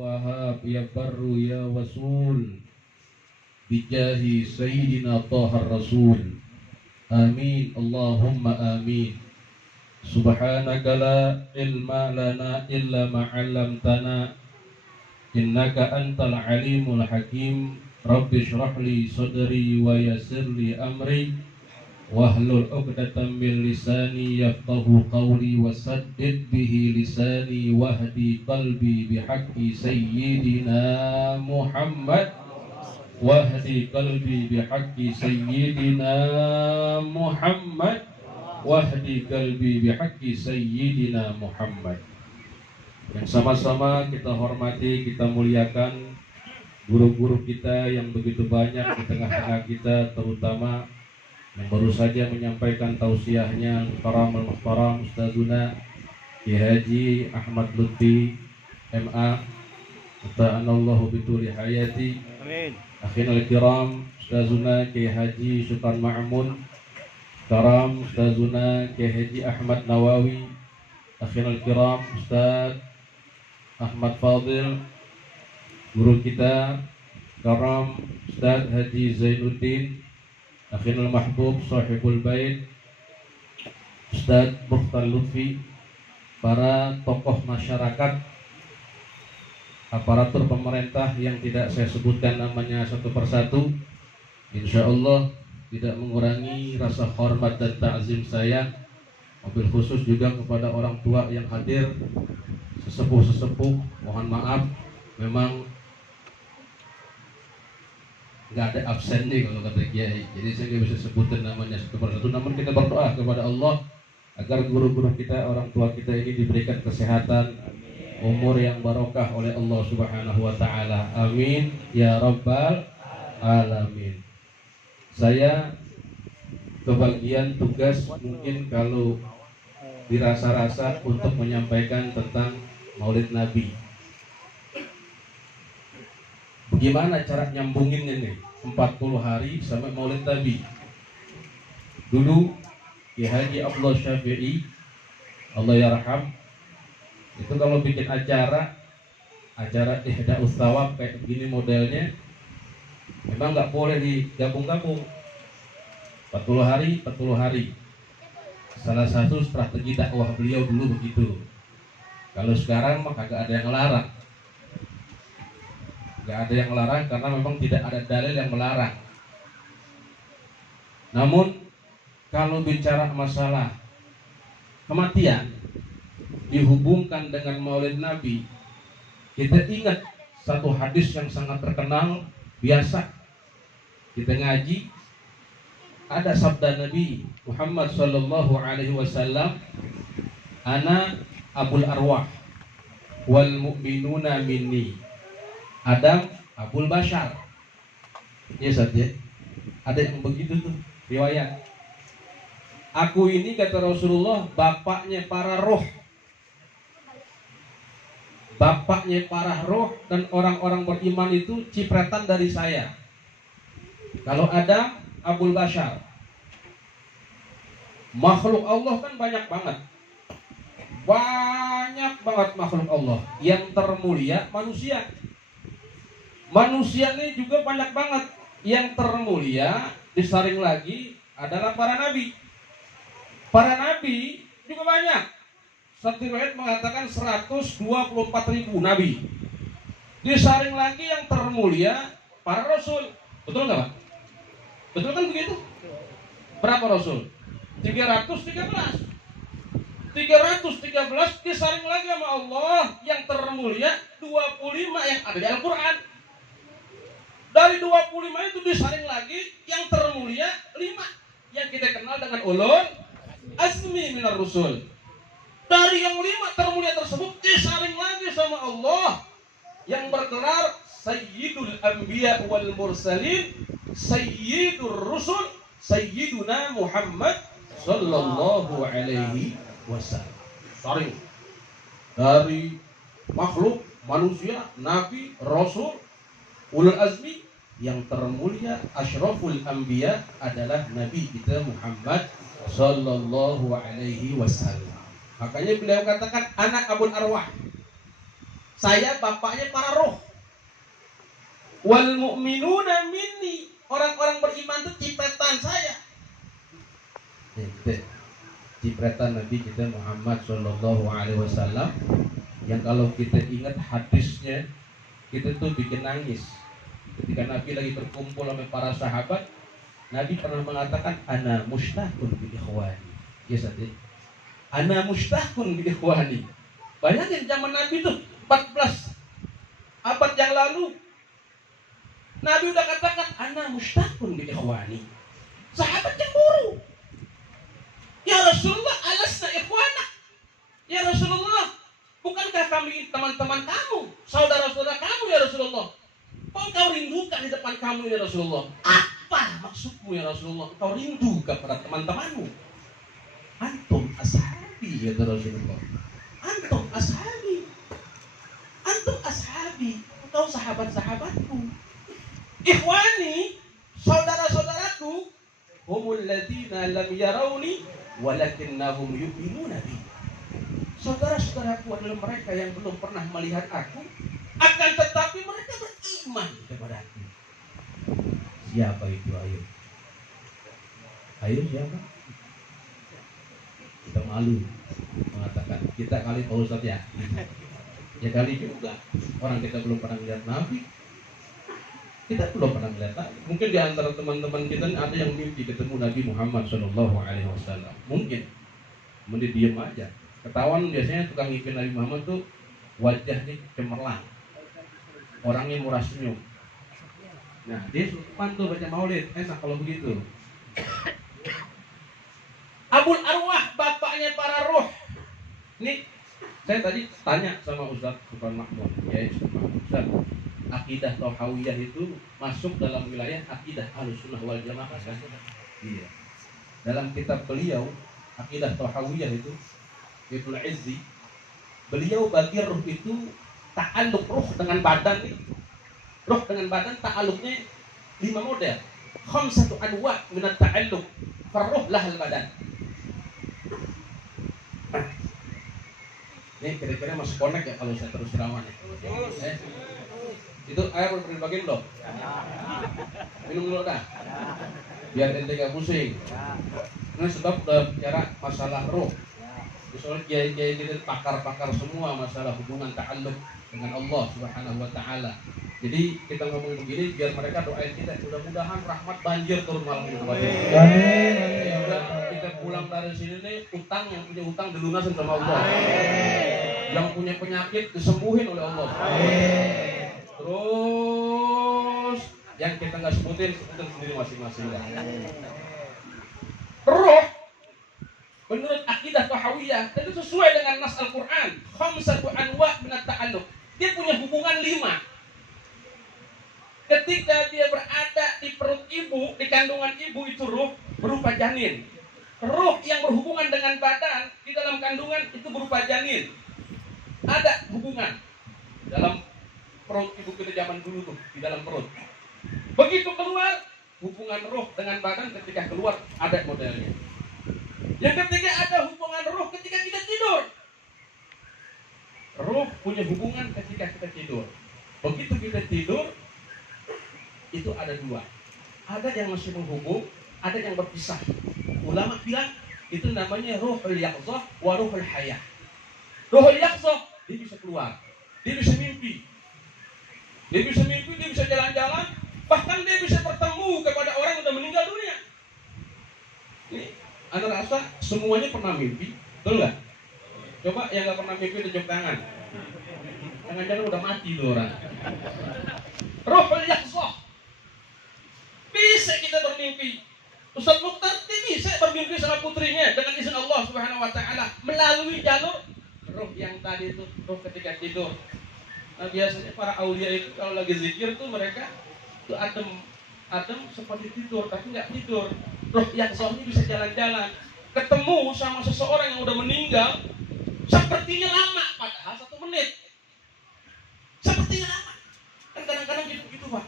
Wahhab ya Barru ya Wasul bijahi Sayyidina Tahar Rasul. Amin Allahumma amin. Subhanaka la ilma lana illa ma 'allamtana innaka antal alimul hakim. Rabbi shrah li sadri wa yassir li amri wahlul 'uqdatam min lisani yafqahu qawli wasaddid bihi lisani wahdi qalbi bihaqqi sayyidina Muhammad wahdi qalbi bihaqqi sayyidina Muhammad wahdi qalbi bihaqqi sayyidina Muhammad. Yang sama-sama kita hormati, kita muliakan guru-guru kita yang begitu banyak di tengah-tengah kita, terutama yang baru saja menyampaikan tausiahnya Karamul Muhtaram Ustazuna Ki Haji Ahmad Lutfi MA Ta'anallahu bituli hayati. Amin. Akhinal kiram Ustazuna Ki Haji Sultan Ma'mun Karam Ustazuna Ki Haji Ahmad Nawawi. Akhinal kiram Ustaz Ahmad Fadil, guru kita Karam Ustaz Haji Zainuddin. Akhinul Mahbub Sahibul Bait Ustaz Mukhtar Lutfi, para tokoh masyarakat, aparatur pemerintah yang tidak saya sebutkan namanya satu persatu, insya Allah tidak mengurangi rasa hormat dan ta'zim saya. Mobil khusus juga kepada orang tua yang hadir, sesepuh-sesepuh, mohon maaf, memang nggak ada absen nih kalau kata Kiai, jadi saya nggak bisa sebutin namanya satu persatu. Namun kita berdoa kepada Allah agar guru-guru kita, orang tua kita ini diberikan kesehatan, umur yang barokah oleh Allah Subhanahu wa Ta'ala. Amin ya Rabbal Alamin. Saya kebagian tugas mungkin kalau dirasa-rasa untuk menyampaikan tentang Maulid Nabi. Bagaimana cara nyambungin ini 40 hari sampai Maulid Nabi? Dulu Ki Haji Abdullah Syafi'i, Allah yarham, itu kalau bikin acara Ihda'us Thawab kayak begini modelnya, memang nggak boleh digabung-gabung. 40 hari. Salah satu strategi dakwah beliau dulu begitu. Kalau sekarang mah kagak ada yang melarang. Gak ada yang melarang karena memang tidak ada dalil yang melarang. Namun kalau bicara masalah kematian dihubungkan dengan Maulid Nabi, kita ingat satu hadis yang sangat terkenal, biasa kita ngaji, ada sabda Nabi Muhammad sallallahu alaihi wasallam, ana abul arwah wal mu'minuna minni. Adam abul bashar. Ya saja. Ada yang begitu tuh riwayat. Aku ini kata Rasulullah bapaknya para roh. Bapaknya para roh dan orang-orang beriman itu cipratan dari saya. Kalau Adam abul bashar. Makhluk Allah kan banyak banget. Banyak banget makhluk Allah. Yang termulia manusia. Manusia ini juga banyak banget. Yang termulia disaring lagi adalah para nabi. Para nabi juga banyak. Satu riwayat mengatakan 124.000 nabi. Disaring lagi yang termulia para rasul. Betul nggak Pak? Betul kan begitu? Berapa rasul? 313. 313 disaring lagi sama Allah yang termulia 25 yang ada di Al-Quran. Dari 25 itu disaring lagi yang termulia 5 yang kita kenal dengan ulul azmi minar rusul. Dari yang 5 termulia tersebut disaring lagi sama Allah yang bergelar Sayyidul Anbiya wal Mursalin, Sayyidur Rusul, Sayyiduna Muhammad sallallahu alaihi wasallam. Saring dari makhluk manusia, nabi, rasul, ulul azmi, yang termulia asyraful anbiya adalah Nabi kita Muhammad sallallahu alaihi wasallam. Makanya beliau katakan anak abul arwah. Saya bapaknya para roh. Wal mu'minuna minni. Orang-orang beriman itu cipratan saya. Cipratan Nabi kita Muhammad Shallallahu Alaihi Wasallam, yang kalau kita ingat hadisnya kita tuh bikin nangis. Ketika Nabi lagi berkumpul sama para sahabat, Nabi pernah mengatakan, ana mustahkun bi ikhwani. Ya saja. Ana mustahkun bi ikhwani. Bayangin zaman Nabi tuh 14 abad yang lalu, Nabi udah katakan ana mustahkun bi ikhwani. Sahabat cemburu. Ya Rasulullah, alasna ikhwana. Ya Rasulullah, bukankah kami teman-teman kamu, saudara-saudara kamu ya Rasulullah? Kok engkau rindukan di depan kamu ya Rasulullah? Apa maksudmu ya Rasulullah? Engkau rindu kepada teman-temanmu? Antum ashabi ya Rasulullah. Antum ashabi. Antum ashabi. Engkau sahabat-sahabatku. Ikhwani, saudara-saudaraku, humul ladzina lam yarawni walakinnahum yu'minuna bi. Saudara-saudaraku adalah mereka yang belum pernah melihat aku, akan tetapi mereka beriman kepada aku. Siapa itu? Ayo siapa? Kita malu mengatakan kita kali Pak Ustadz ya. Ya kali juga orang kita belum pernah melihat Nabi. Kita belum pernah melihat Nabi. Mungkin di antara teman-teman kita ada yang mimpi ketemu Nabi Muhammad Shallallahu Alaihi Wasallam. Mungkin diam aja. Ketahuan biasanya tukang ngipin Nabi Muhammad tuh wajahnya cemerlang, orangnya murah senyum. Nah dia suka tuh baca maulid, enak kalau begitu. Abul Arwah, bapaknya para roh. Nih saya tadi tanya sama Ustaz Sultan Mahmud, ya Ustaz, akidah tauhidiyah itu masuk dalam wilayah akidah Ahlussunnah wal Jamaah kan? Iya. Dalam kitab beliau akidah tauhidiyah itu Ibnu Izzi, beliau bagi ruh itu ta'alluq ruh dengan badan nih. Ruh dengan badan ta'alluqnya 5 model. Khamsatu anwa' min at-ta'alluq. Farruh lahal badan. Ini kira-kira masih connect ya kalau saya terus ceramah nih. Itu air boleh bagian belum? Minum dulu dah. Biar ente gak pusing. Ini sebab udah bicara masalah roh. Soalnya kiai-kiai kita pakar-pakar semua masalah hubungan ta'alluq dengan Allah Subhanahu wa taala. Jadi kita ngomong begini biar mereka doain kita, mudah-mudahan rahmat banjir turun malam ini. Amin. Kita pulang dari sini nih, yang punya utang dilunasin sama Allah. Amin. Yang punya penyakit disembuhin oleh Allah. Amin. Terus yang kita nggak sebutin sendiri masing-masing. Roh menurut akidah Tahawiyah itu sesuai dengan nas Al-Quran. Khamsatu anwa' min at-ta'alluq. Dia punya hubungan 5. Ketika dia berada di perut ibu, di kandungan ibu, itu ruh berupa janin. Ruh yang berhubungan dengan badan di dalam kandungan itu berupa janin. Ada hubungan dalam perut ibu kita zaman dulu tuh, di dalam perut. Begitu keluar, hubungan ruh dengan badan ketika keluar ada modelnya. Yang ketiga ada hubungan ruh ketika kita tidur. Ruh punya hubungan ketika kita tidur. Begitu kita tidur, itu ada 2. Ada yang masih menghubung, ada yang berpisah. Ulama bilang itu namanya ruhul yaqzah wa ruhul hayah. Ruhul yaqzah dia bisa keluar, dia bisa mimpi, dia bisa jalan-jalan, bahkan dia bisa bertemu kepada orang yang sudah meninggal dunia. Ini Anda rasa semuanya pernah mimpi, betul nggak? Coba yang nggak pernah mimpi tunjuk tangan. Jangan-jangan udah mati tuh orang. Ruhul yaqzah. Bisa kita bermimpi. Ustaz Mukhtar bisa bermimpi sama putrinya dengan izin Allah Subhanahu wa taala melalui jalur ruh yang tadi itu, ruh ketika tidur. Nah, biasanya para aulia itu kalau lagi zikir tuh mereka tuh adem seperti tidur tapi nggak tidur. Ruh yang soalnya bisa jalan-jalan, ketemu sama seseorang yang udah meninggal, sepertinya lama padahal 1 menit. Sepertinya lama. Kan kadang-kadang gitu Pak.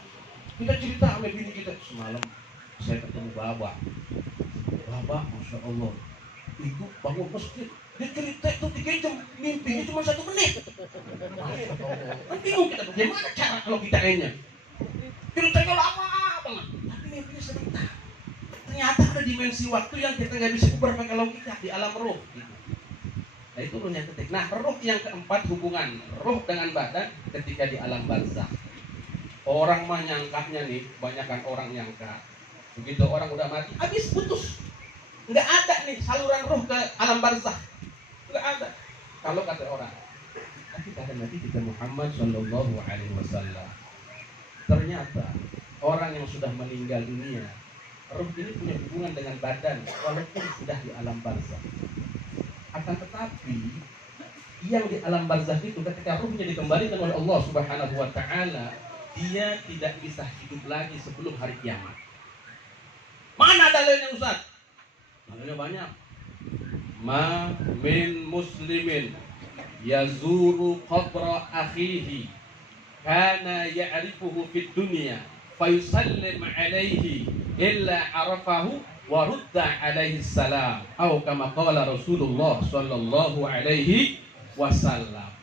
Kita cerita sama bini kita, semalam saya ketemu Bapak, Masya Allah, Itu bangun masjid, dia cerita itu 3 jam, mimpinya cuma 1 menit. Kan bingung kita, bagaimana cara kalau kita kayaknya ceritanya lama banget, tapi mimpinya sebentar. Ternyata ada dimensi waktu yang kita nggak bisa ukur pakai logika di alam roh. Gitu. Nah itu roh yang ketiga. Nah roh yang keempat, hubungan roh dengan badan ketika di alam barzakh. Orang mah nyangkanya nih, kebanyakan orang nyangka begitu orang udah mati, habis putus, nggak ada nih saluran roh ke alam barzakh, nggak ada. Kalau kata orang, tapi kata Nabi kita Muhammad Shallallahu Alaihi Wasallam, ternyata orang yang sudah meninggal dunia, roh ini punya hubungan dengan badan walaupun sudah di alam barzakh. Akan tetapi yang di alam barzakh itu ketika ruhnya dikembalikan oleh Allah Subhanahu Wa Taala, dia tidak bisa hidup lagi sebelum hari kiamat. Mana dalilnya Ustaz? Dalilnya banyak. Ma min muslimin yazuru qabra akhihi kana ya'rifuhu fid dunya fayusallim alaihi illa arafahu wa rudda alaihi salam atau kama qala Rasulullah sallallahu alaihi wasallam.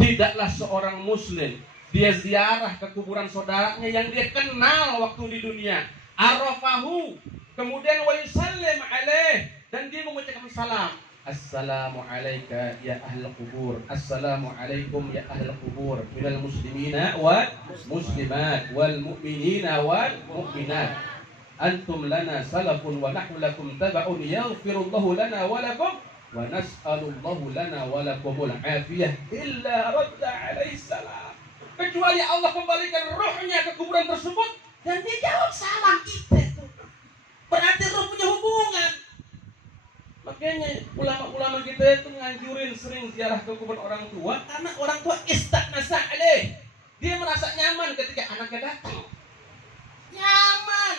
Tidaklah seorang muslim dia ziarah ke kuburan saudaranya yang dia kenal waktu di dunia, arafahu, kemudian wa yusallim alaih, dan dia mengucapkan salam. Assalamu alayka ya ahlul kubur, assalamu alaikum ya ahlul kubur, minal muslimina wal muslimat wal mu'minina wal mu'minat, antum lana salafun wa nahnu lakum taba'un, yaghfirullahu lana wa lakum wa nas'alullahu lana wa lakumul afiyah illa radda alaihi salam. Kecuali Allah kembalikan rohnya ke kuburan tersebut dan dia jawab salam kita. Berarti roh punya hubungan. Makanya ulama-ulama kita itu nganjurin sering ziarah ke kuburan orang tua karena orang tua istanasa alaih. Dia merasa nyaman ketika anaknya datang. Nyaman.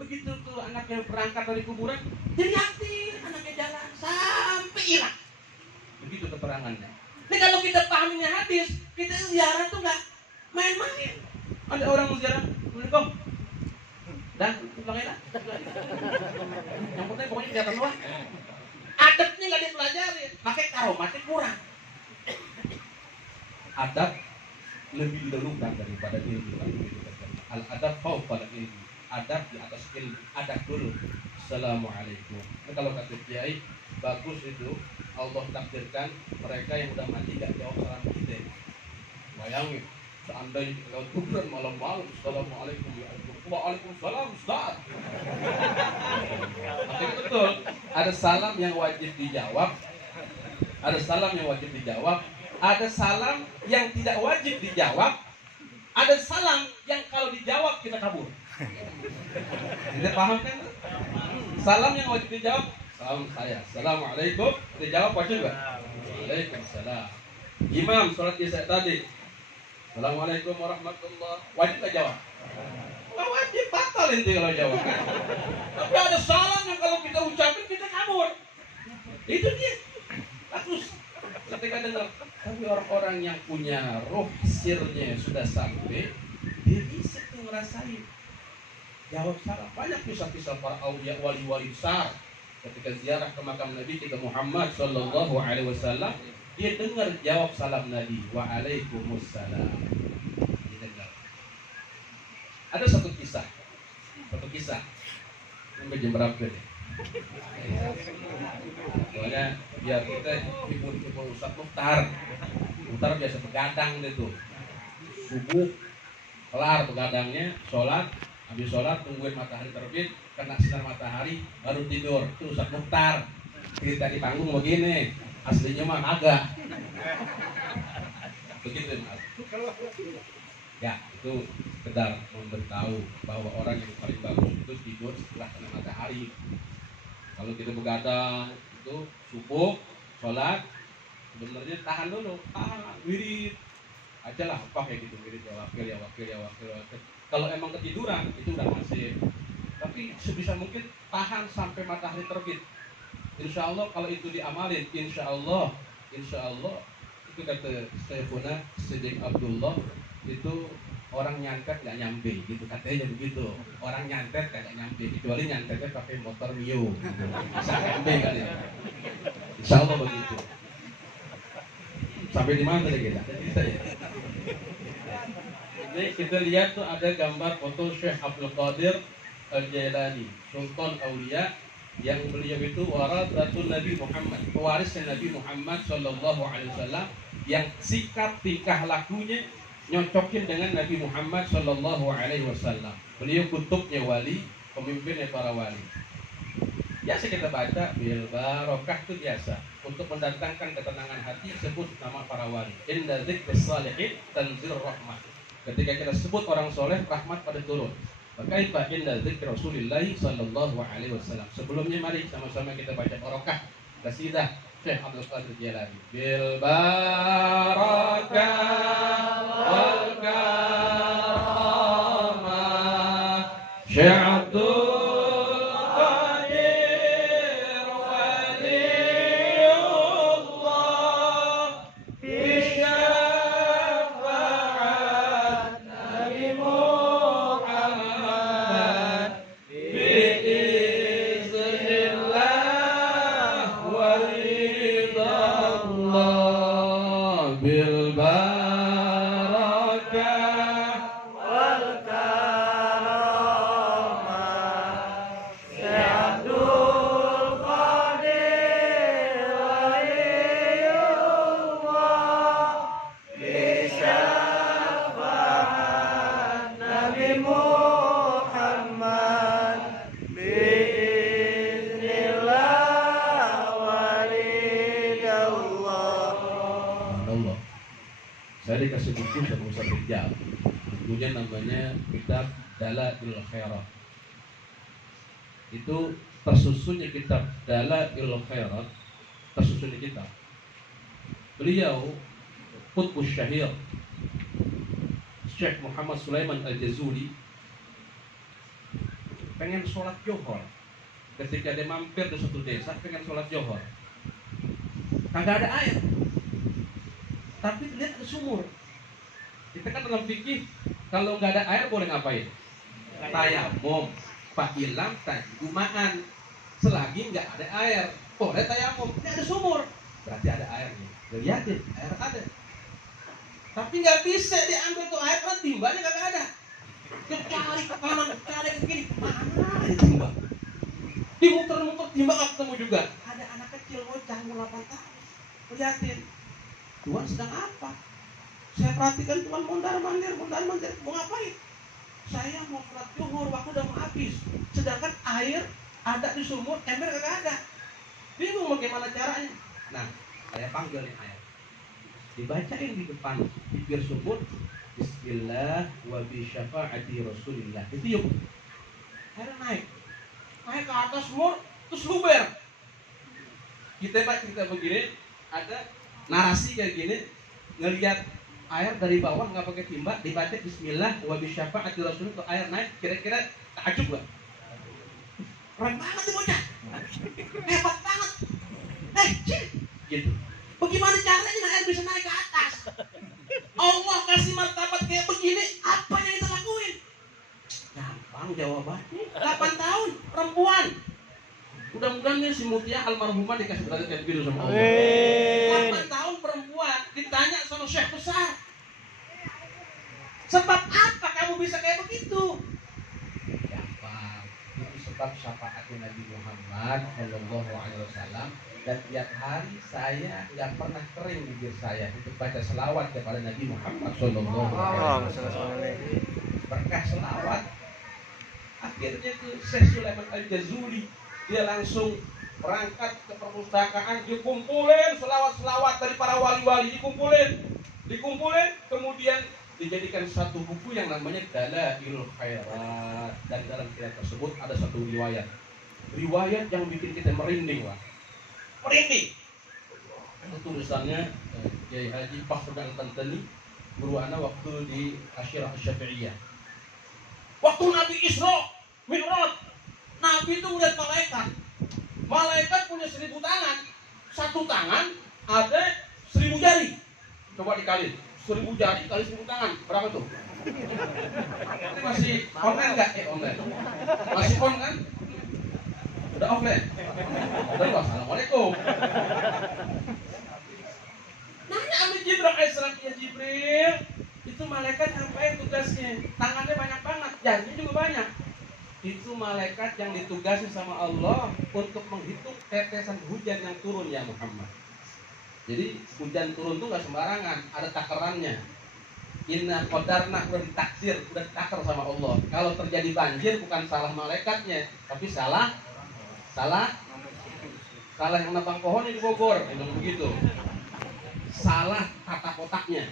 Begitu tuh anaknya berangkat dari kuburan, dilihatin anaknya jalan sampai hilang. Begitu keterangannya. Nah kalau kita pahaminya hadis, kita ziarah tuh nggak main-main. Ada orang ziarah, Assalamualaikum. Dan pulangin lah. Yang penting pokoknya kelihatan doang. Adabnya nggak dipelajarin, makanya karomatnya kurang. Adab lebih didahulukan daripada ilmu. Al-adab fauqa ilmu. Adab di atas ilmu. Adab dulu. Assalamualaikum. Nah, kalau kata kiai, bagus itu Allah takdirkan mereka yang udah mati gak jawab salam kita. Bayangin, seandainya kita kuburan malam-malam, Assalamualaikum ya Allah. Waalaikumsalam Ustaz. Tapi betul, ada salam yang wajib dijawab, ada salam yang wajib dijawab, ada salam yang tidak wajib dijawab, ada salam yang kalau dijawab kita kabur. Kita paham kan? Salam yang wajib dijawab, salam saya, Assalamualaikum, dijawab wajib nggak? Waalaikumsalam. Imam sholat isya tadi, Assalamualaikum warahmatullah, wajib nggak jawab? Nggak wajib, batal itu kalau jawab kan? Tapi ada salam yang kalau kita ucapin kita kabur. Itu dia. Bagus. Ketika dengar, tapi orang-orang yang punya roh sirnya sudah sampai, dia bisa tuh ngerasain. Jawab salam. Banyak kisah-kisah para awliya wali-wali besar ketika ziarah ke makam Nabi kita Muhammad Sallallahu Alaihi Wasallam, dia dengar jawab salam Nabi, Waalaikumsalam. Dia dengar. Ada satu kisah sampai jam berapa nih? Soalnya biar kita ibu Ustaz Mukhtar biasa begadang itu, subuh kelar begadangnya, sholat, habis sholat tungguin matahari terbit, kena sinar matahari baru tidur. Itu Ustaz Mukhtar cerita di panggung begini, aslinya mah agak begitu mas. Ya itu sekedar memberitahu bahwa orang yang paling bagus itu tidur setelah kena matahari. Kalau kita begadang itu subuh sholat, sebenarnya tahan dulu, wirid aja lah, apa kayak gitu, wirid ya wakil. Kalau emang ketiduran itu udah masih, tapi sebisa mungkin tahan sampai matahari terbit. Insya Allah kalau itu diamalin, insya Allah itu kata Syekhuna Siddiq Abdullah, itu orang nyantet nggak nyampe gitu katanya begitu. Orang nyantet nggak nyampe kecuali nyantetnya pakai motor Mio gitu. Bisa nyampe kali ya. Insya Allah begitu. Sampai di mana tadi kita? Ini kita lihat tuh ada gambar foto Syekh Abdul Qadir Al-Jailani, Sultan Aulia, yang beliau itu warathatul Nabi Muhammad, pewarisnya Nabi Muhammad Shallallahu Alaihi Wasallam, yang sikap tingkah lakunya nyocokin dengan Nabi Muhammad Shallallahu Alaihi Wasallam. Beliau kutubnya wali, pemimpinnya para wali. Biasa kita baca bil barokah itu biasa untuk mendatangkan ketenangan hati, sebut nama para wali. Inna dzikris shalihin tanzil rahmah. Ketika kita sebut orang soleh, rahmat pada turun. Fakaifa inna dzikra Rasulillah sallallahu alaihi wasallam. Sebelumnya mari sama-sama kita baca barokah qasidah Syekh Abdul Qadir Jailani. Bil barakah wal karamah Syekh Abdul saya dikasih buku sama Ustaz Rijal. Bukunya namanya Kitab Dalail Khairat. Itu tersusunnya kitab Dalail Khairat, tersusunnya kitab. Beliau Qutbus Syahir Syekh Muhammad Sulaiman Al-Jazuli pengen sholat Johor. Ketika dia mampir di suatu desa, pengen sholat Johor, kagak ada air, tapi lihat ada sumur. Kita kan dalam fikih kalau nggak ada air boleh ngapain? Tayamum, fa'ilam tajumaan. Selagi nggak ada air, boleh tayamum. Ini ada sumur, berarti ada airnya. Lihatin, air ada. Tapi nggak bisa diambil tuh air karena timbanya nggak ada. Dia cari ke kanan, cari ke kiri, mana ada timba? Dimuter-muter timba nggak ketemu juga. Ada anak kecil bocah umur 8 tahun. Lihatin, Tuhan sedang apa? Saya perhatikan Tuhan mondar-mandir, mau ngapain? Saya mau sholat zuhur, waktu udah mau habis. Sedangkan air ada di sumur, ember kagak ada. Bingung bagaimana caranya. Nah, saya panggil nih air. Dibacain di depan bibir sumur, Bismillah wa bi syafaati Rasulillah. Itu yuk. Air naik ke atas sumur, terus luber. Kita begini, ada narasi kayak gini, ngelihat air dari bawah nggak pakai timba, dibaca Bismillah wa bi syafaati Rasulillah, tuh air naik, kira-kira takjub gak? Keren banget nih bocah, hebat banget, gitu. Bagaimana caranya air bisa naik ke atas? Allah kasih martabat kayak begini, apa yang kita lakuin? Gampang jawabannya. 8 tahun, perempuan. Mudah-mudahan nih si Mutia almarhumah dikasih derajat kayak begitu sama Allah. 8 tahun perempuan ditanya sama syekh besar, sebab apa kamu bisa kayak begitu? Gampang. Itu sebab syafaatnya Nabi Muhammad Shallallahu Alaihi Wasallam. Dan tiap hari saya nggak pernah kering bibir saya untuk baca selawat kepada Nabi Muhammad Shallallahu Alaihi Wasallam. Berkah selawat. Akhirnya tuh Syekh Sulaiman Al-Jazuli dia langsung berangkat ke perpustakaan, dikumpulin selawat-selawat dari para wali-wali, dikumpulin, kemudian dijadikan satu buku yang namanya Dalail Khairat. Dan dalam kitab tersebut ada satu riwayat yang bikin kita merinding, Pak. Merinding. Itu tulisannya Kiai Haji Fakhrul Al-Bantani, guru ana waktu di Asyirah Syafi'iyah. Waktu Nabi Isra Mi'raj, Nabi itu melihat malaikat. Malaikat punya 1000 tangan. Satu tangan ada 1000 jari. Coba dikali 1000 jari kali 1000 tangan, berapa tuh? Ini masih online nggak? Online. Masih on kan? Udah offline. Udah, assalamualaikum. Nanya sama Jibril alaihissalam, ya Jibril, itu malaikat ngapain tugasnya? Tangannya banyak banget, janji juga banyak. Itu malaikat yang ditugasi sama Allah untuk menghitung tetesan hujan yang turun ya Muhammad. Jadi hujan turun tuh nggak sembarangan, ada takarannya. Inna qadarna, udah ditaksir, udah ditakar sama Allah. Kalau terjadi banjir bukan salah malaikatnya, tapi salah yang nebang pohonnya di Bogor, memang begitu. Salah tata kotaknya.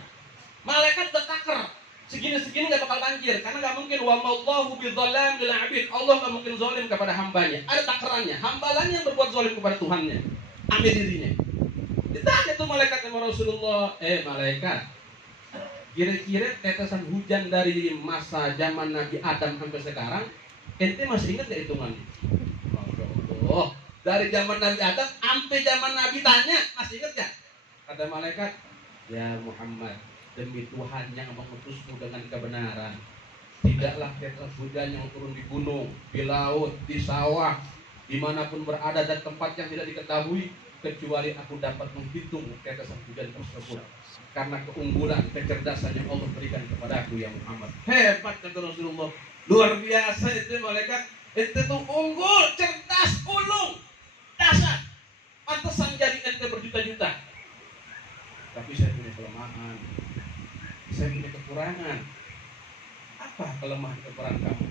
Malaikat udah takar, segini-segini nggak bakal banjir, karena nggak mungkin wa mallahu bidzallam lil abid. Allah nggak mungkin zalim kepada hambanya. Ada takarannya. Hambalannya yang berbuat zalim kepada Tuhannya, ambil dirinya. Ditanya tuh malaikat sama Rasulullah, malaikat, kira-kira tetesan hujan dari masa zaman Nabi Adam sampai sekarang, ente masih ingat gak hitungannya? Masya Allah, dari zaman Nabi Adam sampai zaman Nabi tanya, masih ingat gak? Kata malaikat, ya Muhammad, demi Tuhan yang mengutusmu dengan kebenaran, tidaklah tetesan hujan yang turun di gunung, di laut, di sawah, dimanapun berada dan tempat yang tidak diketahui, kecuali aku dapat menghitung tetesan hujan tersebut karena keunggulan, kecerdasan yang Allah berikan kepada aku ya Muhammad. Hebat kata Rasulullah, luar biasa itu malaikat. Itu tuh unggul, cerdas, ulung, dasar, pantesan jadi ente berjuta-juta. Tapi saya punya kelemahan, saya punya kekurangan. Apa kelemahan kekurangan kamu?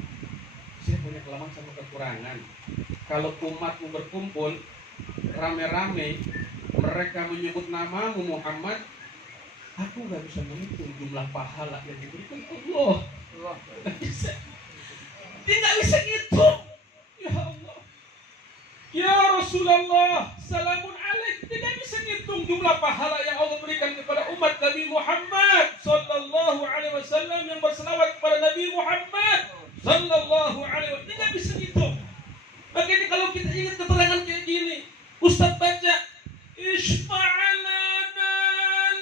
Saya punya kelemahan sama kekurangan. Kalau umatmu berkumpul rame-rame, mereka menyebut namamu Muhammad, aku gak bisa menghitung jumlah pahala yang diberikan Allah. Gak bisa. Dia gak bisa ngitung. Ya Allah, ya Rasulullah, salamun alaik. Dia gak bisa ngitung jumlah pahala yang Allah berikan kepada umat Nabi Muhammad sallallahu alaihi wasallam yang berselawat kepada Nabi Muhammad sallallahu alaihi wasallam. Dia gak bisa ngitung. Makanya kalau kita ingat keterangan kayak gini, Ustaz baca Isfa'alana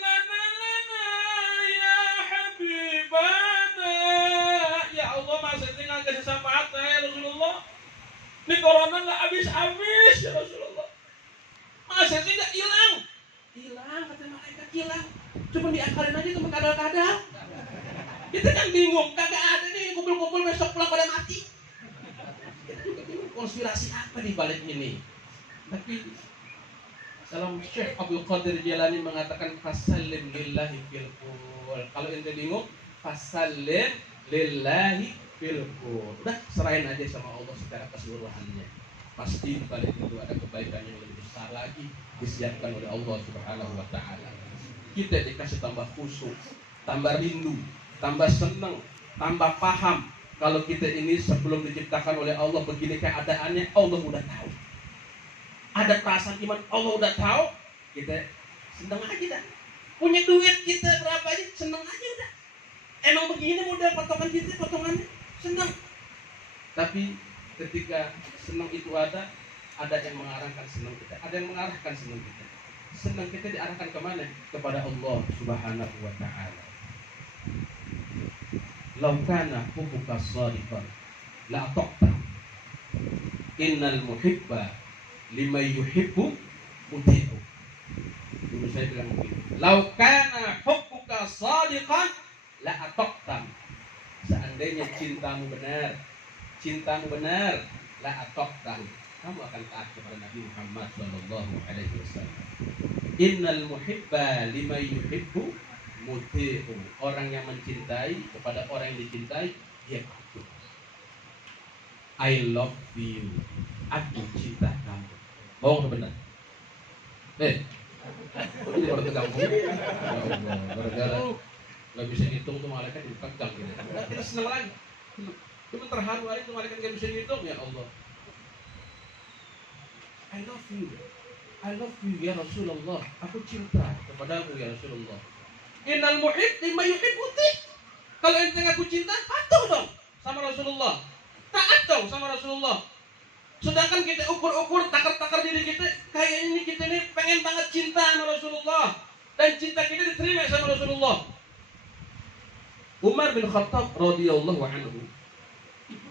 lana ya Habibana. Ya Allah, masa tinggal kasih syafaat ya Rasulullah. Ini corona gak habis-habis ya Rasulullah. Masa sih gak hilang? Hilang, kata malaikat, hilang. Cuma diakalin aja sama kadal-kadal. Kita kan bingung, kagak ada nih kumpul-kumpul besok pulang pada mati. Kita juga bingung konspirasi apa di balik ini. Tapi dalam Syekh Abdul Qadir Jilani mengatakan fasallim lillahi fil qul. Kalau ente bingung, fasallim lillahi fil qul. Udah serahin aja sama Allah secara keseluruhannya. Pasti di balik itu ada kebaikan yang lebih besar lagi disiapkan oleh Allah Subhanahu wa taala. Kita dikasih tambah khusyuk, tambah rindu, tambah senang, tambah paham kalau kita ini sebelum diciptakan oleh Allah begini keadaannya, Allah udah tahu. Ada perasaan iman, Allah udah tahu, kita senang aja dah. Punya duit kita berapa aja, senang aja udah. Emang begini model potongan kita, potongannya senang. Tapi ketika senang itu ada yang mengarahkan senang kita, ada yang mengarahkan senang kita. Senang kita diarahkan kemana? Kepada Allah Subhanahu wa ta'ala. Lau kana hubbuka shadiqan la ata'ta. Innal muhibba lima yuhibbu muti'u. Dulu saya bilang begini, lau kana hubbuka shadiqan la ata'ta. Seandainya cintamu benar, la ata'ta, kamu akan taat kepada Nabi Muhammad sallallahu alaihi wasallam. Innal muhibba lima yuhibbu muti'u. Orang yang mencintai kepada orang yang dicintai, dia patuh. I love you. Aku cinta kamu. Bohong atau benar? Ini baru tegang begini. Ya Allah, gara-gara nggak bisa ngitung tuh malaikat dipegang gitu. Kita senang lagi. Cuma terharu aja tuh malaikat nggak bisa ngitung, ya Allah. I love you ya Rasulullah. Aku cinta kepadamu ya Rasulullah. Innal muhib lima yuhibbuti. Kalau ente ngaku cinta, patuh dong sama Rasulullah. Taat dong sama Rasulullah. Sedangkan kita ukur-ukur, takar-takar diri kita, kayaknya ini kita ini pengen banget cinta sama Rasulullah. Dan cinta kita diterima sama Rasulullah. Umar bin Khattab radhiyallahu anhu.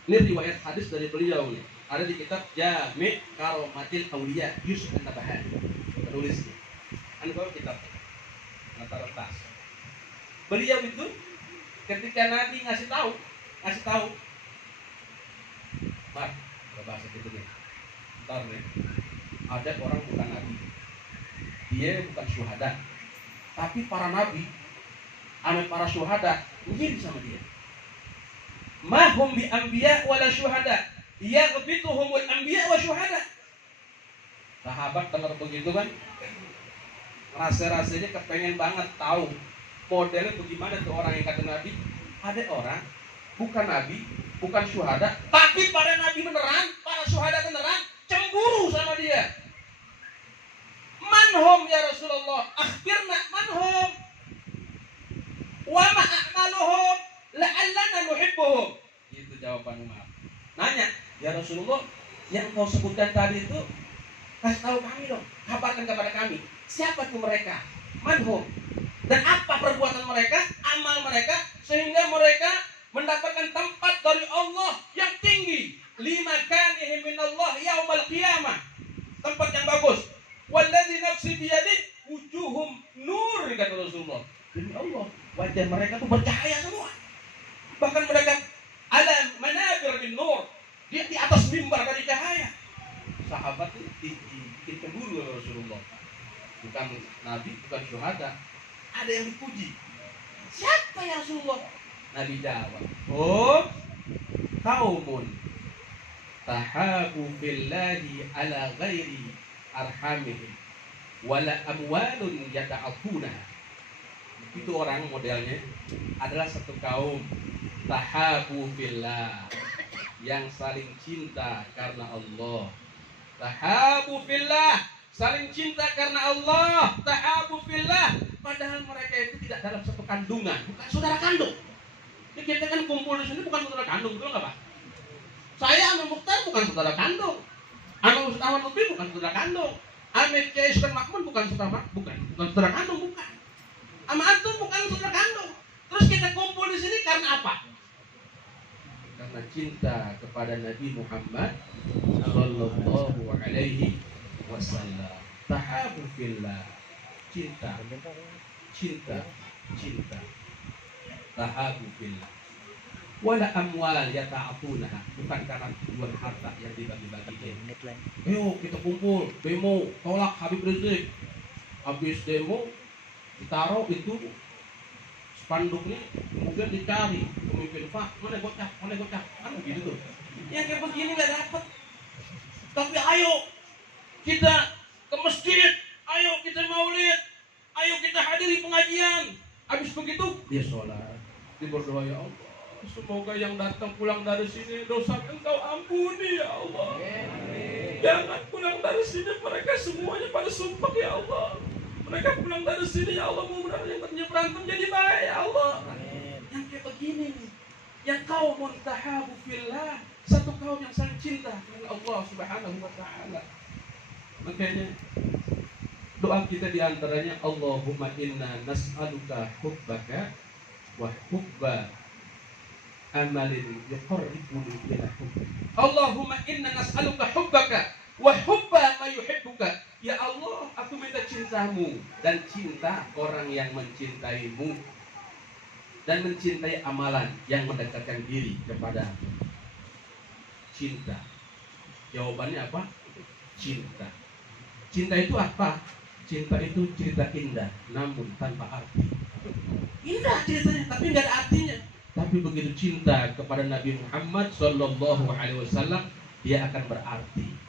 Ini riwayat hadis dari beliau nih. Ada di kitab Jami' Karomatil Auliya Yusuf An-Nabahani. Penulisnya. Kalau kitab tas. Beliau itu ketika Nabi ngasih tahu, Mar, bahasa gitu nih. Ntar nih, ada orang bukan Nabi, dia bukan syuhada, tapi para Nabi, para syuhada mirip sama dia. Mahum bi anbiya wala syuhada, yaghbituhumul anbiya wa syuhada. Sahabat dengar begitu kan, rasa-rasanya kepengen banget tahu modelnya bagaimana tuh orang yang kata Nabi. Ada orang bukan Nabi, bukan syuhada, tapi para Nabi beneran, para syuhada beneran cemburu sama dia. Manhum ya Rasulullah, akhbirna manhum wa ma a'maluhum la'allana nuhibbuhum. Itu jawaban Umar. Nanya, ya Rasulullah, yang kau sebutkan tadi itu kasih tahu kami dong, kabarkan kepada kami. Siapa tuh mereka? Manhum. Dan apa perbuatan mereka, amal mereka, sehingga mereka mendapatkan tempat dari Allah yang tinggi. Lima kanihim minallah yaumal qiyamah. Tempat yang bagus. Walladzi nafsi biyadih wujuhum nur, kata Rasulullah. Demi Allah, wajah mereka tuh bercahaya semua. Bahkan mereka ala manabir bin nur. Dia di atas mimbar dari cahaya. Sahabat itu bikin cemburu oleh Rasulullah. Bukan Nabi, bukan syuhada. Ada yang dipuji. Siapa ya Rasulullah? Nabi jawab, oh kaumun tahabu billahi ala ghairi arhamihim wala amwalun yata'afuna. Itu orang modelnya adalah satu kaum tahabu billah, yang saling cinta karena Allah. Tahabu billah, saling cinta karena Allah. Tahabu billah, padahal mereka itu tidak dalam satu kandungan, bukan saudara kandung. Kita kan kumpul di sini bukan saudara kandung, betul nggak Pak? Saya sama Mukhtar bukan saudara kandung, sama Ustaz Ahmad Lutfi bukan saudara kandung, sama Kiai Sultan Makmun bukan saudara kandung, bukan. Sama antum bukan saudara kandung. Terus kita kumpul di sini karena apa? Karena cinta kepada Nabi Muhammad Sallallahu Alaihi Wasallam. Tahabu fillah, cinta. Tahabu fillah. Wala amwal yata'afunaha, bukan karena tujuan harta yang dibagi-bagikan. Ayo kita kumpul, demo, tolak Habib Rizik. Habis demo, ditaruh itu spanduknya, kemudian dicari pemimpin, Pak, mana gocap, kan begitu tuh. Yang kayak begini nggak dapat. Tapi ayo kita ke masjid, ayo kita maulid, ayo kita hadiri pengajian. Habis begitu dia sholat, dia berdoa, ya Allah, semoga yang datang pulang dari sini dosa Engkau ampuni ya Allah. Jangan pulang dari sini mereka semuanya pada sumpah ya Allah. Mereka pulang dari sini ya Allah, mudah-mudahan yang ternyata berantem jadi baik ya Allah. Yang kayak begini nih, yang kaum muntahabu fillah, satu kaum yang saling cinta dengan Allah Subhanahu wa taala. Makanya doa kita diantaranya, Allahumma inna nas'aluka hubbaka wa hubba amalin yuqarribuni ila hubbik. Allahumma inna nas'aluka hubbaka wa hubba ma yuhibbuka. Ya Allah, aku minta cintamu dan cinta orang yang mencintaimu dan mencintai amalan yang mendekatkan diri kepada cinta. Jawabannya apa? Cinta. Cinta itu apa? Cinta itu cerita indah, namun tanpa arti. Indah ceritanya, tapi nggak ada artinya. Tapi begitu cinta kepada Nabi Muhammad Sallallahu Alaihi Wasallam, dia akan berarti.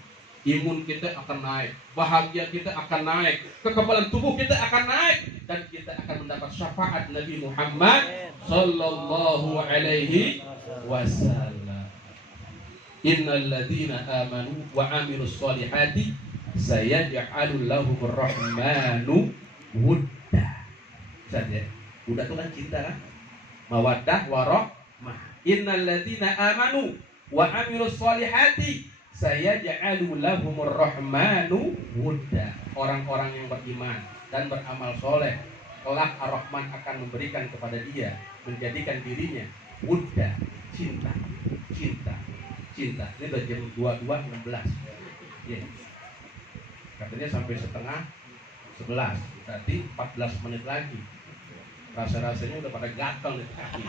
Imun kita akan naik, bahagia kita akan naik, kekebalan tubuh kita akan naik, dan kita akan mendapat syafaat Nabi Muhammad Sallallahu Alaihi Wasallam. Innal ladzina amanu wa amilus solihati sayaj'alu lahumur rahmanu wudda. Saja. Wudda itu kan cinta kan? Mawaddah warahmah. Innal ladzina amanu wa amilus solihati sayaj'alu lahumur rahmanu wudda. Orang-orang yang beriman dan beramal soleh, kelak Ar-Rahman akan memberikan kepada dia menjadikan dirinya Buddha, cinta. Ini udah jam 22.16. Ya. Katanya sampai setengah 11, berarti 14 menit lagi. Rasa-rasanya udah pada gatel nih kaki.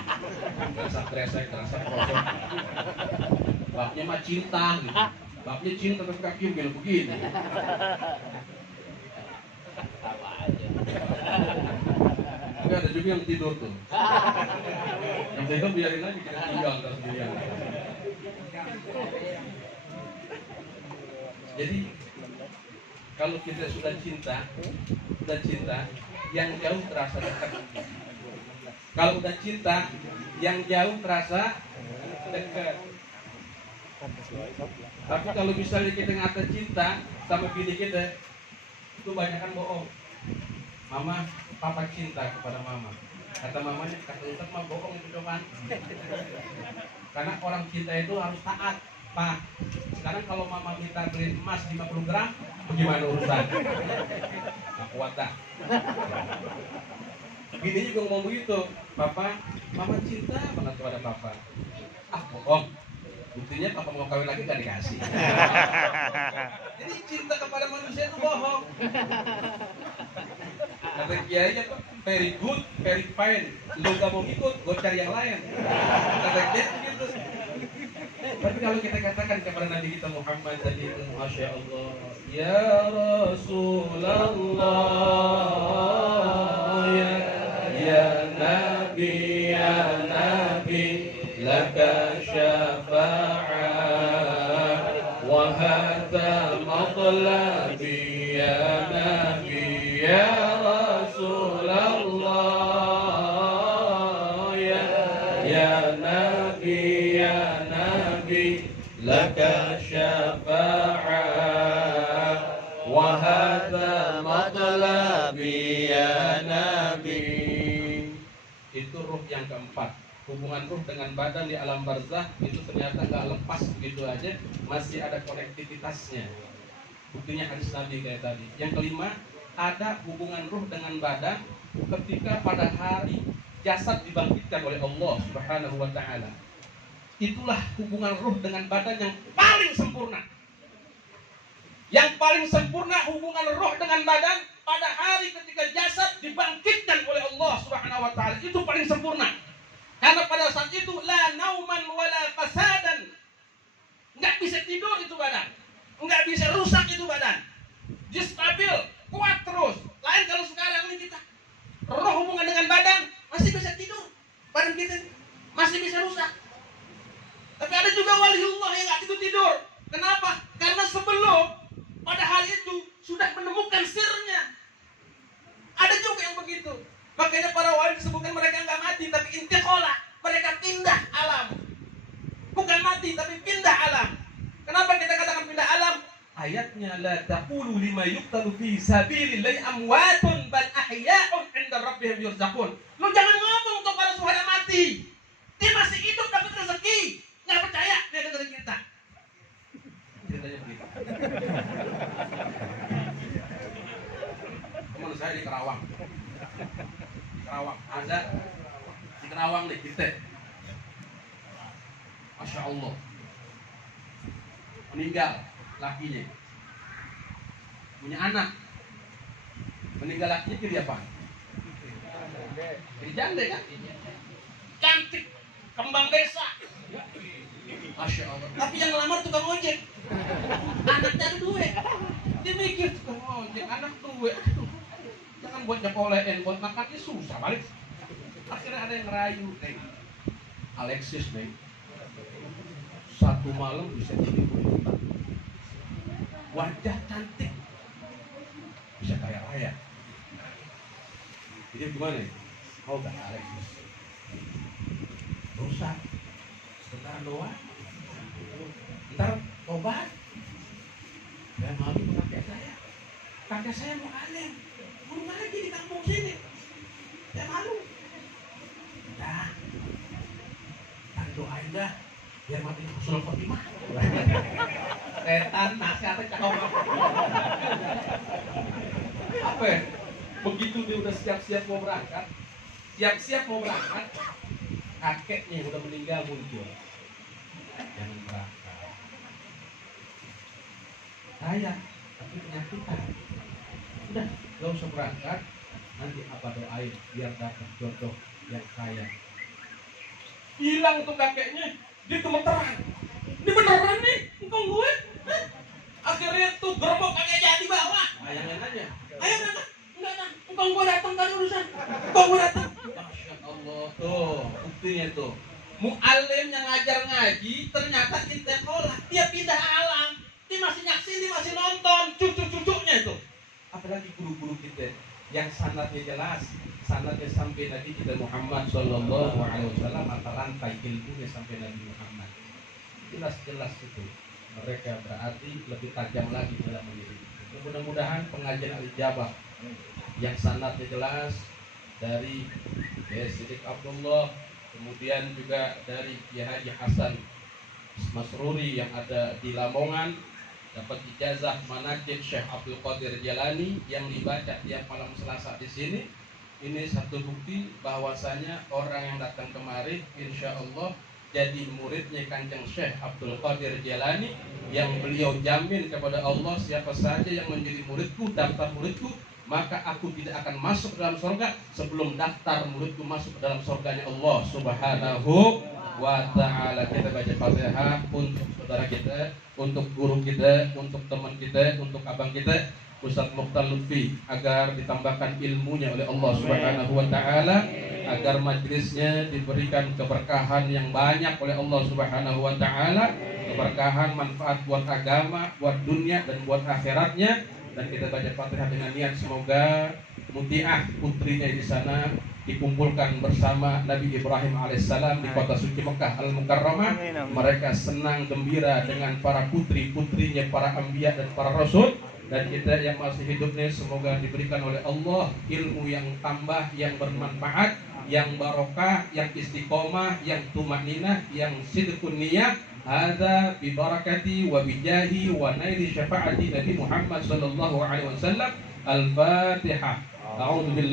Rasa kresek, rasa prosok. Babnya mah cinta gitu. Babnya cinta tapi kaki begini. Tapi ada juga yang tidur tuh. Yang tidur biarin aja, kita tinggal terus sendirian. Jadi kalau kita sudah cinta, yang jauh terasa dekat. Kalau udah cinta, yang jauh terasa dekat. Tapi kalau misalnya kita ngata cinta sama bini kita, itu banyakan bohong. Mama, papa cinta kepada mama. Kata mamanya, kata Ustaz mah bohong itu doang. Karena orang cinta itu harus taat. Pak, sekarang kalau mama minta beli emas 50 gram, bagaimana urusan? Gak kuat dah. Bini juga ngomong begitu, papa, mama cinta banget kepada papa. Ah, bohong. Buktinya papa mau kawin lagi gak dikasih. Jadi cinta kepada manusia itu bohong. Kata kiainya tuh, very good, very fine. Lu gak mau ikut, gue cari yang lain. Kata dia gitu. Tapi kalau kita katakan kepada Nabi kita Muhammad tadi itu, Masya Allah, Ya Rasulullah, ya Nabi, laka syafa'ah, wa hadha matlabi, ya Nabi, ya Rasulullah, ya Nabi, laka syafa'ah wa hadha matlabi ya Nabi. Itu ruh yang keempat. Hubungan ruh dengan badan di alam barzah itu ternyata gak lepas begitu aja, masih ada konektivitasnya. Buktinya hadis Nabi kayak tadi. Yang kelima, ada hubungan ruh dengan badan ketika pada hari jasad dibangkitkan oleh Allah Subhanahu wa ta'ala. Itulah hubungan ruh dengan badan yang paling sempurna. Yang paling sempurna hubungan ruh dengan badan pada hari ketika jasad dibangkitkan oleh Allah Subhanahu wa ta'ala. Itu paling sempurna. Karena pada saat itu la nauman wala fasadan. Enggak bisa tidur itu badan. Enggak bisa rusak itu badan. Dia stabil, kuat terus. Lain kalau sekarang ini kita roh hubungan dengan badan masih bisa tidur. Badan kita masih bisa rusak. Tapi ada juga waliullah yang nggak tidur. Kenapa? Karena sebelum pada hari itu sudah menemukan sirnya. Ada juga yang begitu. Makanya para wali disebutkan mereka nggak mati, tapi intiqalah. Mereka pindah alam. Bukan mati, tapi pindah alam. Kenapa kita katakan pindah alam? Ayatnya la taqulu lima yuqtalu fi sabilillahi amwatun bal ahya'un 'inda rabbihim yurzaqun. Lu jangan ngomong untuk para syuhada mati. Dia masih hidup dapat rezeki. Nggak percaya, dia dengerin kita. Ceritanya begitu. Teman saya di Kerawang. Ada di Kerawang nih kita. Masya Allah. Meninggal lakinya. Punya anak. Meninggal lakinya jadi apa? Jadi janda kan? Cantik, kembang desa. Masya Allah. Tapi yang ngelamar tukang ojek. Anaknya ada duit. Dia mikir tukang ojek, anak duit. Jangan buat nyekolehin, buat makannya susah balik. Akhirnya ada yang ngerayu, nih. Alexis nih. Satu malam bisa 30 juta. Wajah cantik. Bisa kaya raya. Jadi gimana? Mau gak Alexis? Rusak. Sebentar doang. Ntar obat. Dan malu kakek saya. Kakek saya mau aneh. Burung lagi di kampung sini. Ya malu. Dah. Ntar doain dah. Biar mati usul Fatimah. Setan nasihatnya cakap. Apa ya? Begitu dia udah siap-siap mau berangkat. kakeknya yang udah meninggal muncul. Jangan berangkat. Kaya, tapi penyakitan. Udah, gak usah berangkat. Nanti apa doain biar dapat jodoh yang kaya. Hilang tuh kakeknya, dia gemeteran. Ini beneran nih, engkau gue. Hah? Akhirnya tuh gerbok kagak jadi bawa. Bayangin aja. Ayo berangkat. Enggak, engkau gue datang kan urusan. Engkau gue datang. Masya Allah tuh, buktinya tuh. Mu'alim yang ngajar ngaji ternyata kita sekolah, dia pindah alam. Dia masih nyaksin, dia masih nonton cucu-cucunya itu. Apalagi guru-guru kita yang sanadnya jelas, sanadnya sampai Nabi kita Muhammad Sallallahu Alaihi Wasallam, mata rantai ilmunya sampai Nabi Muhammad. Jelas-jelas itu. Mereka berarti lebih tajam lagi dalam mendidik. Mudah-mudahan pengajian Al-Ijabah yang sanadnya jelas dari Siddiq Abdullah, kemudian juga dari Kiai Haji Hasan Masruri yang ada di Lamongan, dapat ijazah manaqib Syekh Abdul Qadir Jalani yang dibaca tiap malam Selasa di sini. Ini satu bukti bahwasanya orang yang datang kemari insya Allah jadi muridnya Kanjeng Syekh Abdul Qadir Jalani, yang beliau jamin kepada Allah, siapa saja yang menjadi muridku, daftar muridku, maka aku tidak akan masuk dalam surga sebelum daftar muridku masuk ke dalam surganya Allah Subhanahu wa ta'ala. Kita baca Fatihah untuk saudara kita, untuk guru kita, untuk teman kita, untuk abang kita Ustaz Mukhtar Lutfi, agar ditambahkan ilmunya oleh Allah Subhanahu wa ta'ala, agar majlisnya diberikan keberkahan yang banyak oleh Allah Subhanahu wa ta'ala, keberkahan manfaat buat agama, buat dunia dan buat akhiratnya. Dan kita baca Fatihah dengan niat semoga Mutiah putrinya di sana dikumpulkan bersama Nabi Ibrahim alaihissalam di kota suci Mekah Al-Mukarramah. Mereka senang gembira dengan para putri-putrinya, para anbiya dan para rasul. Dan kita yang masih hidup ini semoga diberikan oleh Allah ilmu yang tambah, yang bermanfaat, yang barokah, yang istiqomah, yang tumaninah, yang sidqun niyah. Hadza bi barakati wa bijahi wa naili syafaati Nabi Muhammad sallallahu alaihi wasallam. Al-Fatihah. A'udzu billahi